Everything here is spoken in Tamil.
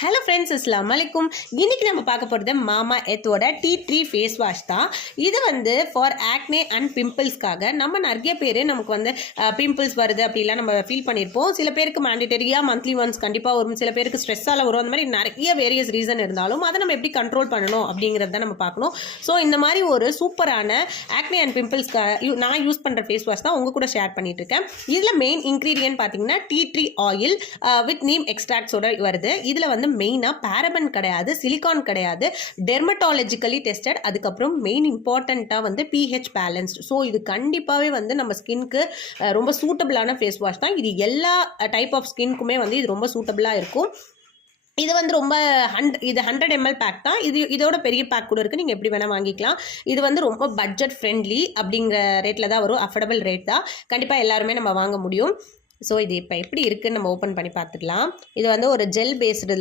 ஹலோ ஃப்ரெண்ட்ஸ், அஸ்ஸலாமு அலைக்கும். இன்னைக்கு நம்ம பார்க்க போகிறது மாமா எர்த்தோட டீ ட்ரீ ஃபேஸ் வாஷ் தான். இது வந்து ஃபார் ஆக்னே அண்ட் பிம்பிள்ஸ்க்காக. நம்ம நிறைய பேர் நமக்கு வந்து பிம்பிள்ஸ் வருது அப்படிலாம் நம்ம ஃபீல் பண்ணியிருப்போம். சில பேருக்கு மேண்டிட்டரியாக மந்த்லி ஒன்ஸ் கண்டிப்பாக வரும், சில பேருக்கு ஸ்ட்ரெஸ்ஸால் வரும். அந்த மாதிரி நிறைய வேரியஸ் ரீசன் இருந்தாலும் அதை நம்ம எப்படி கண்ட்ரோல் பண்ணணும் அப்படிங்கிறத நம்ம பார்க்கணும். ஸோ இந்த மாதிரி ஒரு சூப்பரான ஆக்னே அண்ட் பிம்பிள்ஸ்க்கு நான் யூஸ் பண்ணுற ஃபேஸ் வாஷ் தான் உங்கள் கூட ஷேர் பண்ணிட்டு இருக்கேன். இதில் மெயின் இன்க்ரீடியன்ட் பார்த்தீங்கன்னா tea tree oil with neem எக்ஸ்ட்ராக்ட்ஸோட வருது. இதில் வந்து மெயினாக பேரபன் கிடையாது, சிலிகான் கிடையாது, டெர்மட்டாலஜிக்கலி டெஸ்டட். அதுக்கப்புறம் மெயின் இம்பார்ட்டண்ட்டாக வந்து பிஹெச் பேலன்ஸ்டு. ஸோ இது கண்டிப்பாகவே வந்து நம்ம ஸ்கின்க்கு ரொம்ப சூட்டபிளான ஃபேஸ் வாஷ் தான். இது எல்லா டைப் ஆஃப் ஸ்கின்க்குமே வந்து இது ரொம்ப சூட்டபிளாக இருக்கும். இது வந்து ரொம்ப இது 100 ml பேக் தான். இதோட பெரிய பேக் கூட இருக்குது, நீங்கள் எப்படி வேணால் வாங்கிக்கலாம். இது வந்து ரொம்ப பட்ஜெட் ஃப்ரெண்ட்லி அப்படிங்கிற ரேட்டில் தான் வரும். அஃபோர்டபுள் ரேட் தான், கண்டிப்பாக எல்லாருமே நம்ம வாங்க முடியும். ஸோ இது இப்போ எப்படி இருக்குன்னு நம்ம ஓப்பன் பண்ணி பார்த்துக்கலாம். இது வந்து ஒரு ஜெல் பேஸ்டு